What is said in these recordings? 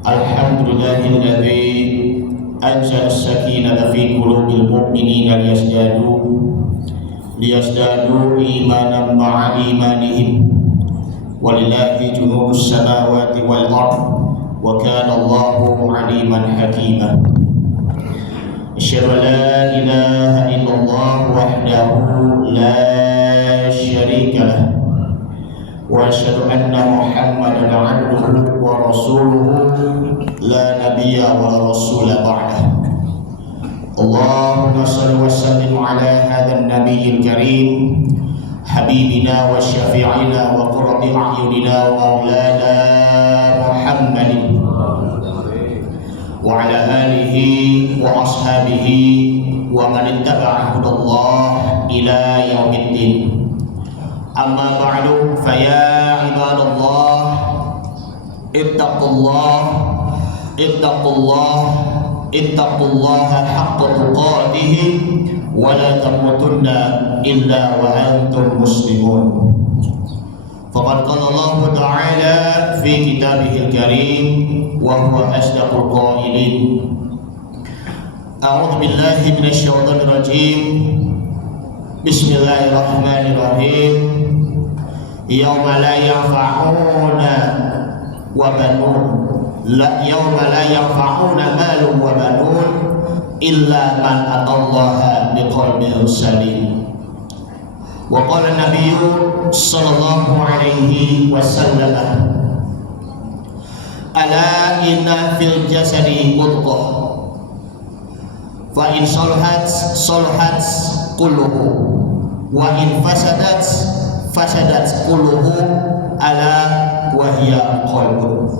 Alhamdulillahilladzi anzala as-sakinata fi qulubil mu'minina liyazdadu imanan ma'a imanihim walillahi junudus samawati wal ard wa kana Allahu 'aliman hakima. Asyhadu an la ilaha illallah wahdahu la syarika lah wa asyhadu anna Muhammadan 'abduhu wa rasuluhu la nabiyya wa rasula ba'dah. Allahumma shalli wa sallim ala hadzal nabiyil karim habibina wa syafi'ina wa qurrati a'yunina wa maulana Muhammadin wa ala alihi wa ashabihi wa man ittaba'a hudallah ila yaumiddin. Amma ba'du, fa ya ibadallah ittaqullaha haqqa tuqatih wa la tamutunna illa wa antum muslimun. Faqad qala Allah ta'ala fi kitabihil karim wa huwa asdaqul qailin. A'udzu billahi minasy syaithanir rajim. Bismillahirrahmanirrahim. Yauma la yanfa'una wa banun yauma la yanfa'una malun wa banun illa man atallaha biqalbin salim. Wa qala nabiyyu sallallahu alaihi wasallam, ala inna fil jasadi mudghah fa in salahat quluhu wa in fasadat quluhu ala wa hiya qalbu.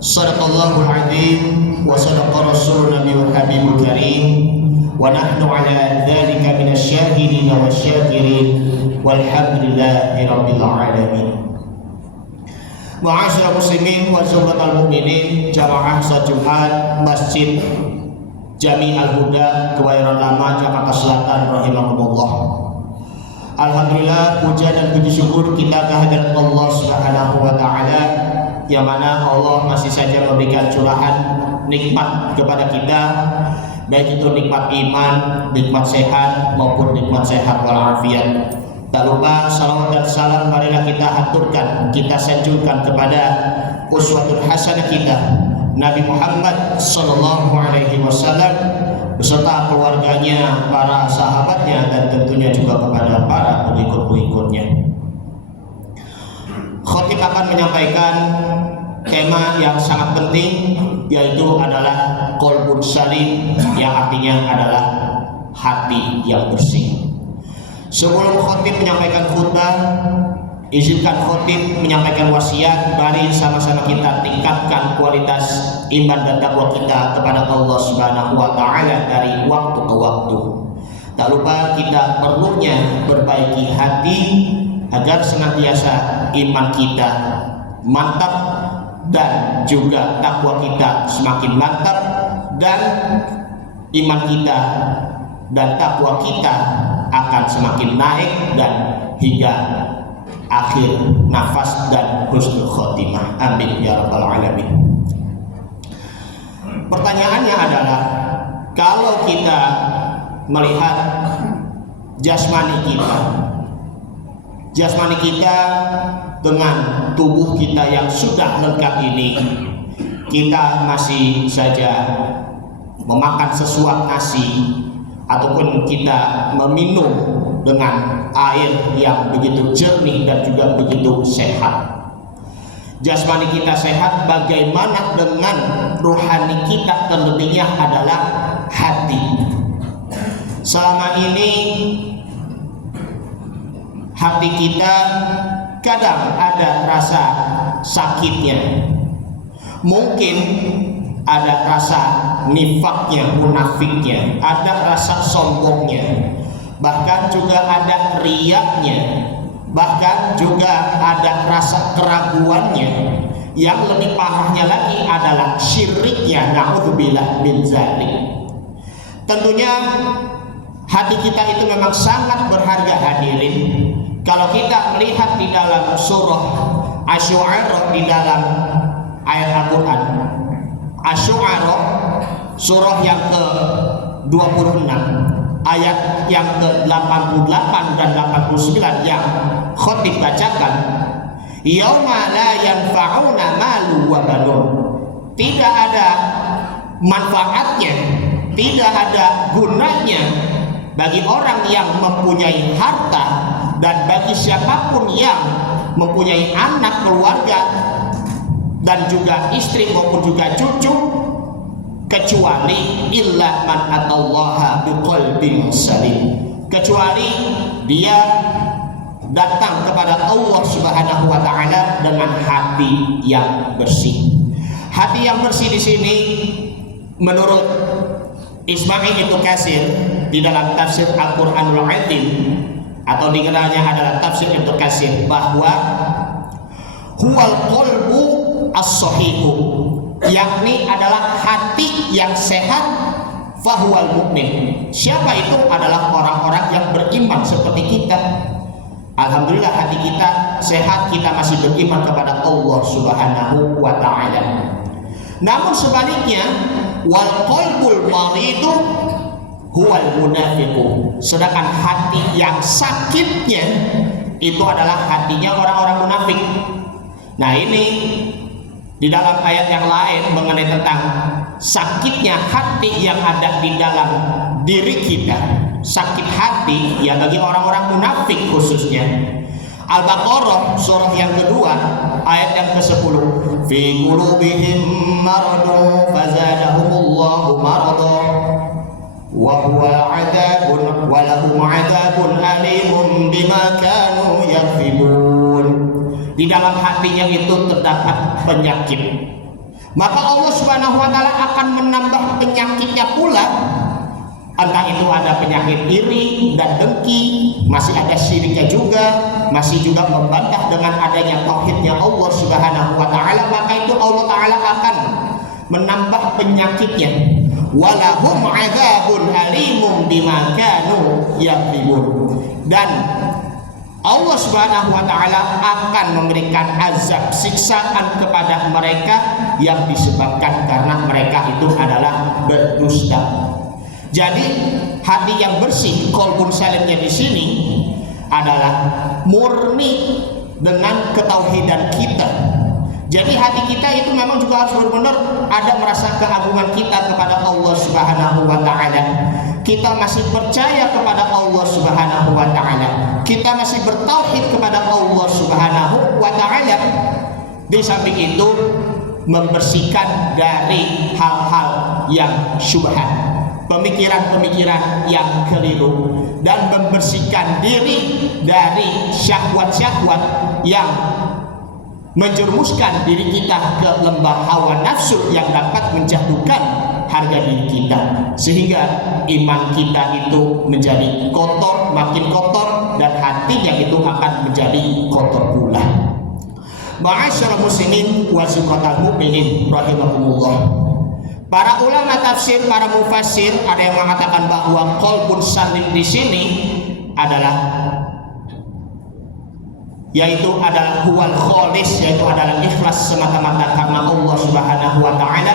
Sadaqallahul azim wa sadaqa rasulun nabiyul habibul karim wa nahnu ala dzalika minasy syahidin wasyakirin walhamdulillahi rabbil alamin. Ma'asyiral muslimin wa zumratal mu'minin, jamaah salat Jumat Masjid Jami Al-Huda Kebayoran Lama Jakarta Selatan rahimakumullah. Alhamdulillah, puja dan puji syukur kita kehadirat Allah Subhanahu wa taala, yang mana Allah masih saja memberikan curahan nikmat kepada kita, baik itu nikmat iman, nikmat sehat maupun nikmat sehat walafiat. Tak lupa salawat dan salam marilah kita haturkan, kita sanjungkan kepada uswatul hasanah kita Nabi Muhammad sallallahu alaihi wasallam beserta keluarganya, para sahabatnya, dan tentunya juga kepada para pengikut-pengikutnya. Khatib akan menyampaikan tema yang sangat penting, yaitu adalah qalbun salim, yang artinya adalah hati yang bersih. Sebelum khatib menyampaikan khutbah, izinkan khatib menyampaikan wasiat. Mari sama-sama kita tingkatkan kualitas iman dan takwa kita kepada Allah Subhanahu wa taala dari waktu ke waktu. Tak lupa kita perlunya perbaiki hati agar senantiasa iman kita mantap dan juga takwa kita semakin mantap, dan iman kita dan takwa kita akan semakin naik dan hingga akhir nafas dan husnul khotimah. Amin ya rabbal alamin. Pertanyaannya adalah, kalau kita melihat jasmani kita dengan tubuh kita yang sudah lengkap ini, kita masih saja memakan sesuap nasi ataupun kita meminum dengan air yang begitu jernih dan juga begitu sehat. Jasmani kita sehat, bagaimana dengan rohani kita? Terlebihnya adalah hati. Selama ini hati kita kadang ada rasa sakitnya, mungkin ada rasa nifaknya, munafiknya, ada rasa sombongnya, bahkan juga ada riyaknya, bahkan juga ada rasa keraguannya. Yang lebih parahnya lagi adalah syiriknya, na'udzubillah min dzalik. Tentunya hati kita itu memang sangat berharga, hadirin. Kalau kita melihat di dalam surah Asy-Syu'ara di dalam ayat Al-Quran, Asy-Syu'ara surah yang ke-26 ayat yang ke-88 dan 89 yang khotib bacakan, yauma la yanfa'una malu wa banun, tidak ada manfaatnya, tidak ada gunanya bagi orang yang mempunyai harta dan bagi siapapun yang mempunyai anak, keluarga dan juga istri maupun juga cucu, kecuali illa man atallaha biqalbin salim, kecuali dia datang kepada Allah Subhanahu wa taala dengan hati yang bersih. Hati yang bersih di sini menurut Ismail Ibnu Katsir di dalam tafsir Al-Qur'anul Azim atau dikenalnya adalah tafsir Ibnu Katsir, bahwa huwal qalbu as-sahihu, yakni adalah hati yang sehat, fahuwal mu'min. Siapa itu? Adalah orang-orang yang beriman seperti kita. Alhamdulillah hati kita sehat, kita masih beriman kepada Allah Subhanahu wa taala. Namun sebaliknya, wal qalbul maridu huwal munafiqu, sedangkan hati yang sakitnya itu adalah hatinya orang-orang munafik. Nah, ini di dalam ayat yang lain mengenai tentang sakitnya hati yang ada di dalam diri kita, sakit hati ya bagi orang-orang munafik khususnya. Al-Baqarah surah yang kedua ayat yang ke-10, fi qulubihim maradun fazadahumullahu maradan wa huwa adzabun wa lahum adzabun alimun bima kanu yakzibun. Di dalam hatinya itu terdapat penyakit, maka Allah Subhanahu wa taala akan menambah penyakitnya pula. Entah itu ada penyakit iri dan dengki, masih ada syiriknya juga, masih juga membantah dengan adanya tauhidnya Allah Subhanahu wa taala, maka itu Allah taala akan menambah penyakitnya. Walahum adzabun alimun bima kanu yakzibun, dan Allah Subhanahu wa taala akan memberikan azab siksaan kepada mereka yang disebabkan karena mereka itu adalah berdusta. Jadi hati yang bersih, qalbun salimnya di sini adalah murni dengan ketauhidan kita. Jadi hati kita itu memang juga harus benar-benar ada merasa keagungan kita kepada Allah Subhanahu wa taala. Kita masih percaya kepada Allah Subhanahu wa taala. Kita masih bertauhid kepada Allah Subhanahu wa taala. Di samping itu membersihkan dari hal-hal yang syubhat, pemikiran-pemikiran yang keliru, dan membersihkan diri dari syahwat-syahwat yang menjerumuskan diri kita ke lembah hawa nafsu yang dapat menjatuhkan harga diri kita, sehingga iman kita itu menjadi kotor, makin kotor, dan hatinya itu akan menjadi kotor pula. Ma'asyiral muslimin wa siqatal mu'minin rahimakumullah. Para ulama tafsir, para mufassir ada yang mengatakan bahwa qalbun salim di sini adalah huwal khalis, yaitu adalah ikhlas semata-mata karena Allah Subhanahu wa taala.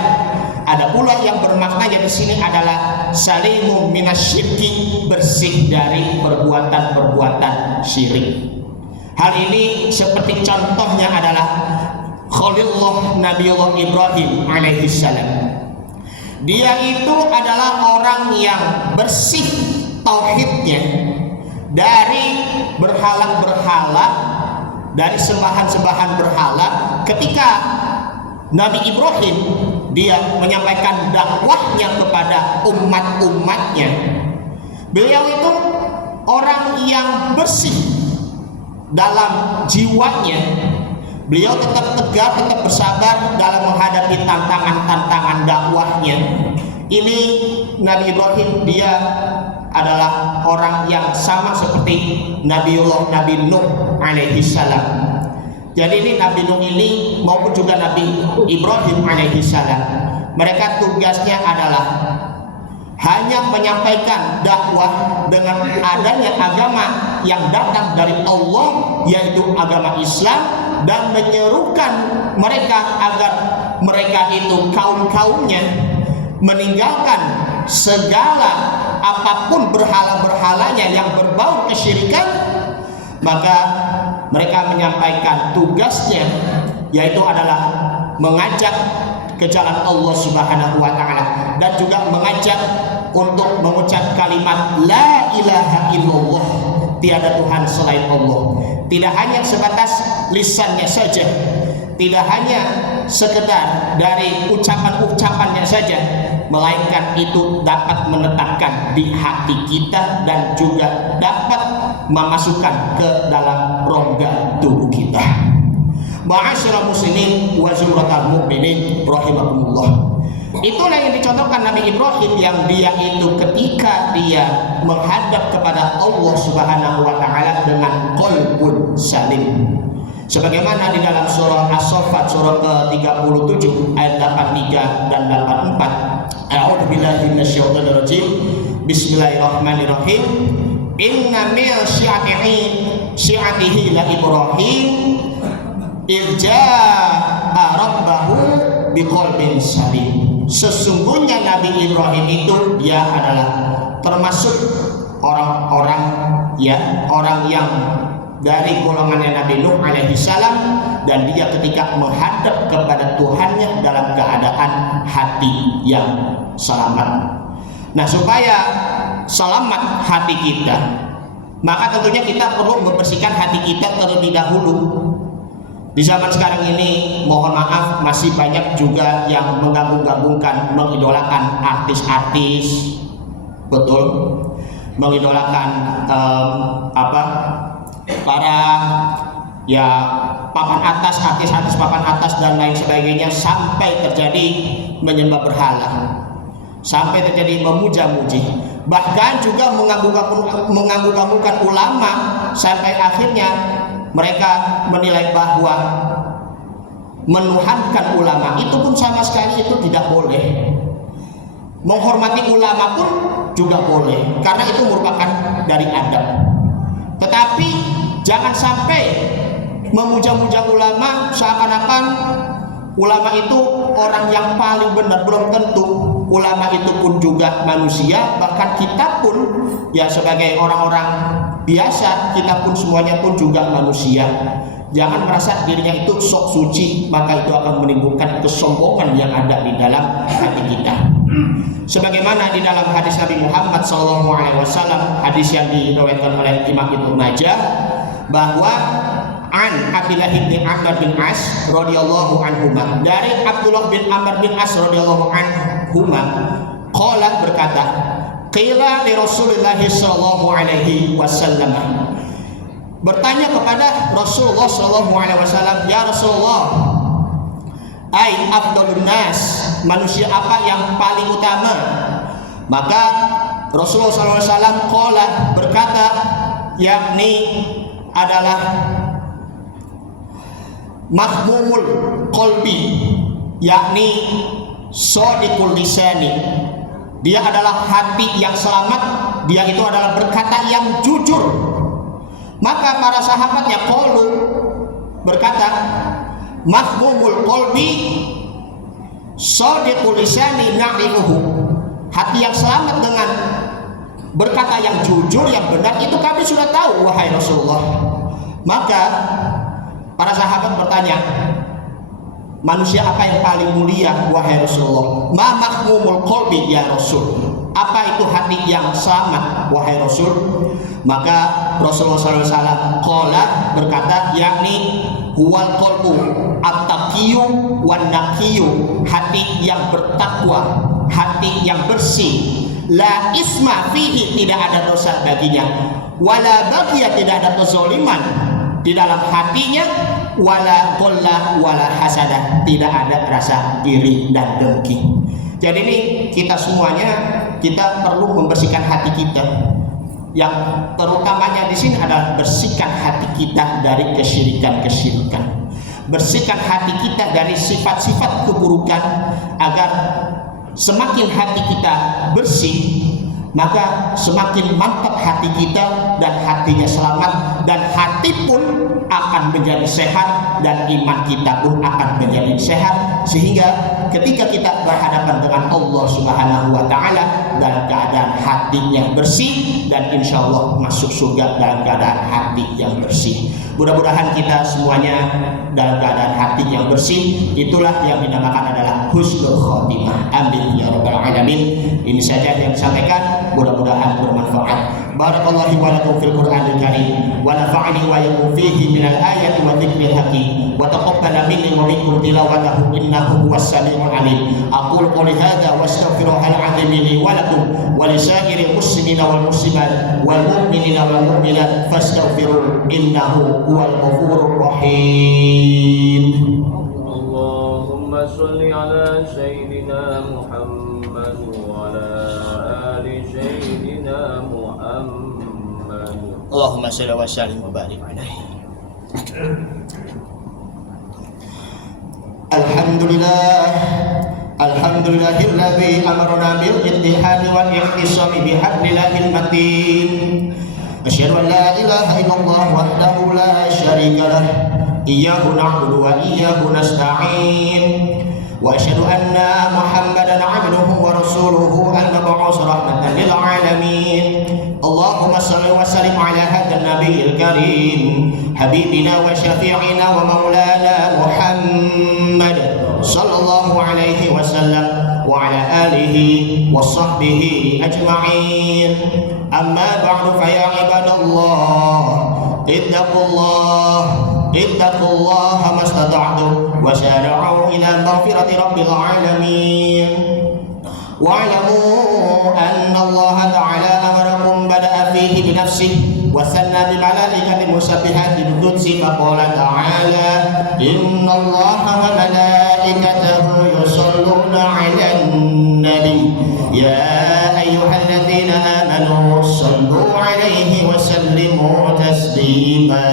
Ada pula yang bermakna di sini adalah salimu minasyirki, bersih dari perbuatan-perbuatan syirik. Hal ini seperti contohnya adalah Khalilullah Nabiullah Ibrahim alaihissalam. Dia itu adalah orang yang bersih tauhidnya dari berhala-berhala, dari sembahan-sembahan berhala. Ketika Nabi Ibrahim dia menyampaikan dakwahnya kepada umat-umatnya, beliau itu orang yang bersih dalam jiwanya. Beliau tetap tegar, tetap bersabar dalam menghadapi tantangan-tantangan dakwahnya. Ini Nabi Ibrahim, dia adalah orang yang sama seperti Nabiullah Nabi Nuh alaihissalam. Jadi ini Nabi Nuh ini maupun juga Nabi Ibrahim alaihissalam, mereka tugasnya adalah hanya menyampaikan dakwah dengan adanya agama yang datang dari Allah, yaitu agama Islam, dan menyerukan mereka agar mereka itu kaum-kaumnya meninggalkan segala apapun berhala-berhalanya yang berbau kesyirikan. Maka mereka menyampaikan tugasnya, yaitu adalah mengajak ke jalan Allah Subhanahu wa taala, dan juga mengajak untuk mengucap kalimat la ilaha illallah, tiada Tuhan selain Allah. Tidak hanya sebatas lisannya saja, tidak hanya sekedar dari ucapan-ucapannya saja, melainkan itu dapat menetapkan di hati kita dan juga dapat memasukkan ke dalam rongga tubuh kita. Ma'asyiral muslimin wa zumratal mu'minin rahimakumullah. Itulah yang dicontohkan Nabi Ibrahim, yang dia itu ketika dia menghadap kepada Allah Subhanahu wa taala dengan qalbun salim. Sebagaimana di dalam surah As-Saffat surah ke-37 ayat 83 dan 84. A'udzu billahi minasyaitonir rajim. Bismillahirrahmanirrahim. Inna min syi'atihi la Ibrahim irja'a rabbahu biqalbin salim. Sesungguhnya Nabi Ibrahim itu dia adalah termasuk orang-orang yang dari golongannya Nabi Nuh alaihi salam, dan dia ketika menghadap kepada Tuhannya dalam keadaan hati yang selamat. Nah, supaya selamat hati kita, maka tentunya kita perlu membersihkan hati kita terlebih dahulu. Di zaman sekarang ini, mohon maaf, masih banyak juga yang menggabung-gabungkan, mengidolakan artis-artis, betul, mengidolakan para papan atas, artis-artis papan atas dan lain sebagainya, sampai terjadi menyembah berhala, sampai terjadi memuja-muji, bahkan juga menggabung-gabungkan ulama, sampai akhirnya mereka menilai bahwa menuhankan ulama itu pun sama sekali itu tidak boleh. Menghormati ulama pun juga boleh, karena itu merupakan dari adab. Tetapi jangan sampai memuja-muja ulama seakan-akan ulama itu orang yang paling benar. Belum tentu. Ulama itu pun juga manusia, bahkan kita pun ya sebagai orang-orang biasa, kita pun semuanya pun juga manusia. Jangan merasa dirinya itu sok suci, maka itu akan menimbulkan kesombongan yang ada di dalam hati kita. Sebagaimana di dalam hadis Nabi Muhammad SAW, hadis yang diriwayatkan oleh Imam Ibnu Majah, bahwa an Abdullah bin Amr bin As radhiyallahu anhuma, dari Abdullah bin Amr bin As radhiyallahu anhuma, qala berkata, qila li Rasulillah sallallahu alaihi wasallam, bertanya kepada Rasulullah sallallahu alaihi wasallam, ya Rasulullah, ai afdalun nas, manusia apa yang paling utama? Maka Rasulullah sallallahu alaihi wasallam qala berkata, yakni adalah mahmumul qalbi, yakni shadiqul lisani, dia adalah hati yang selamat, dia itu adalah berkata yang jujur. Maka para sahabatnya qalu berkata, mahmumul qalbi shadiqul lisani na'rifuhu, hati yang selamat dengan berkata yang jujur, yang benar, itu kami sudah tahu wahai Rasulullah. Maka para sahabat bertanya, manusia apa yang paling mulia wahai Rasulullah? Ma mahmumul qalbi ya Rasul, apa itu hati yang selamat wahai Rasul? Maka Rasulullah SAW qala berkata, yakni huwal qalbu at-taqiyyu wan naqiyyu, hati yang bertakwa, hati yang bersih, la isma fihi, tidak ada dosa baginya, wala baqiya, tidak ada kezaliman di dalam hatinya, wala qalla wala hasada, tidak ada rasa iri dan dengki. Jadi ini kita semuanya, kita perlu membersihkan hati kita. Yang terutamanya di sini adalah bersihkan hati kita dari kesyirikan-kesyirikan. Bersihkan hati kita dari sifat-sifat keburukan, agar Semakin hati kita bersih, maka semakin mantap hati kita dan hatinya selamat, dan hati pun akan menjadi sehat dan iman kita pun akan menjadi sehat, sehingga ketika kita berhadapan dengan Allah Subhanahu wa taala dalam keadaan hati yang bersih, dan insya Allah masuk surga dalam keadaan hati yang bersih. Mudah-mudahan kita semuanya dalam keadaan hati yang bersih. Itulah yang dinamakan adalah husnul khotimah. Amin ya rabbal alamin. Ini saja yang disampaikan, mudah-mudahan bermanfaat. Barakallahu wa lakum fil Qur'anil Karim wa nafa'ani wa iyyakum fihi minal ayati wa dzikril hakim wa taqabbala minni wa minkum tilawatahu innahu huwas samiul alim. Aqulu qouli hadza wa astaghfirullahal azim li wa lakum wa li sa'iril muslimina wal muslimat wal mu'minina wal mu'minat fastaghfiruhu innahu huwal ghafurur rahim. Allahumma shalli ala sayyidina Muhammad wa ala ali sayyidina Muhammad. Allahumma shalli wa sallim wa barik alaihi. Alhamdulillahilladzi amarna bil ittihadi wal ihtisami bihablillahil matin. Asyhadu an la ilaha illallah wahdahu la syarika lah. Iyyahu na'budu wa iyyahu nasta'in. Wa asyhadu anna Muhammadan 'abduhu wa rasuluhu al-mab'uts rahmatan lil 'alamin. Allahumma shalli wa sallim ala hadzal nabiyil karim habibina wa syafi'ina wa maulana Muhammad sallallahu alaihi wasallam wa ala alihi wa sahbihi ajma'in. Amma ba'du, fa ya ibadallah ittaqullaha mastata'tum wa sari'u ila maghfirati rabbil alamin. Wa'lamu anna Allah ta'ala amarakum bada'a fihi binafsihi wa sanna bil malaikati musabbihati bil qudsi faqala ta'ala inna Allaha wa malaikatahu yusalluna 'alan nabi ya ayyuhalladzina amanu sallu 'alaihi wa sallimu taslima.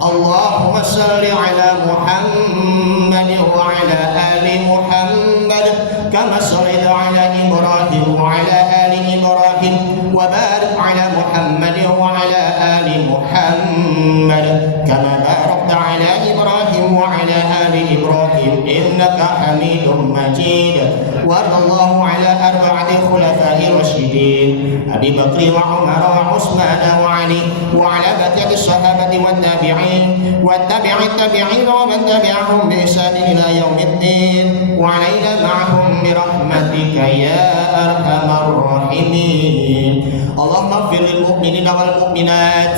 Allahumma salli 'ala Muhammad wa 'ala ali Muhammad kama sallaita 'ala Ibrahim wa 'ala ali Ibrahim wa barik 'ala Muhammad wa 'ala ali Muhammad kama barakta 'ala Ibrahim wa 'ala ali Ibrahim innaka Hamidum Majid. Warallahu 'ala arba'ati khulafa'ir rasyidin Abi Bakr wa Umar wa Utsman wa Ali wa 'ala baqiyati sahabati wat tabi'in wat tabi'it tabi'in wa man tabi'ahum bi ihsan ila yaumiddin wa 'alaina ma'ahum bi rahmatika ya arhamar rahimin. Allahumma ighfir lil mu'minina wal mu'minat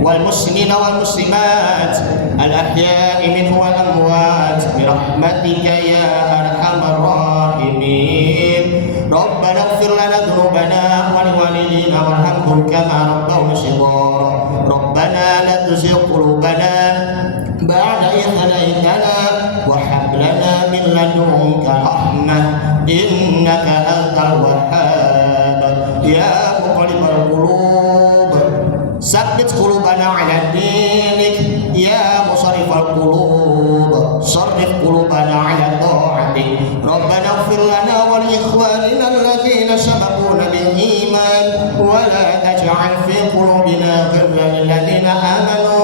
wal muslimina wal muslimat al ahya'i minhum wal amwat bi rahmatika ya arhamar rahimin. Rabbana ighfir lana dhunubana wa liwalidina warhamhum kama rabbawna shighara. Rabbana la tuzigh qulubana ba'da idh hadaytana wa hab lana min ladunka rahmah innaka antal wahhab. Ya muqallibal qulub tsabbit qulubana 'ala dinik. Ya musarrifal qulub sarrif qulubana 'ala ta'atik. Rabbana ighfir lana wa li ikhwanina alladhina sabaquna bil iman wa la taj'al fi qulubina ghillan lil ladzina amanu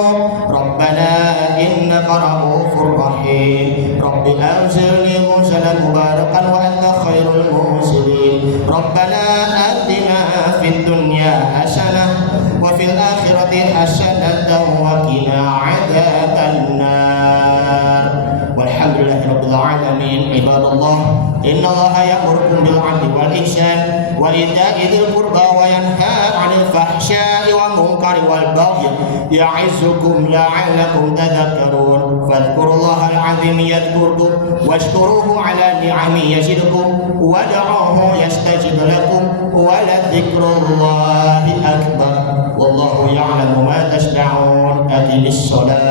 rabbana innaka ra'ufur rahim. Rabbi anzilni munzalan mubarakan wa anta khairul munzilin. Rabbana atina fid dunya hasanah wa fil akhirati hasanatan wa qina 'adzabannar. Walhamdulillahirabbil alamin. Ibadallah, innallaha ya'murukum bil 'adli wal ihsan wa ita'i dzil qurba wa yanha 'anil fahsya'i wal munkari wal baghi ya'izukum la'allakum tadhakkarun. Fadhkurullahal 'azim yadhkurkum washkuruhu 'ala ni'amihi yazidkum wad'uuhu yastajib lakum wa la dzikrullahi akbar. Wallahu ya'lamu ma tasna'un. Aqimis shalah.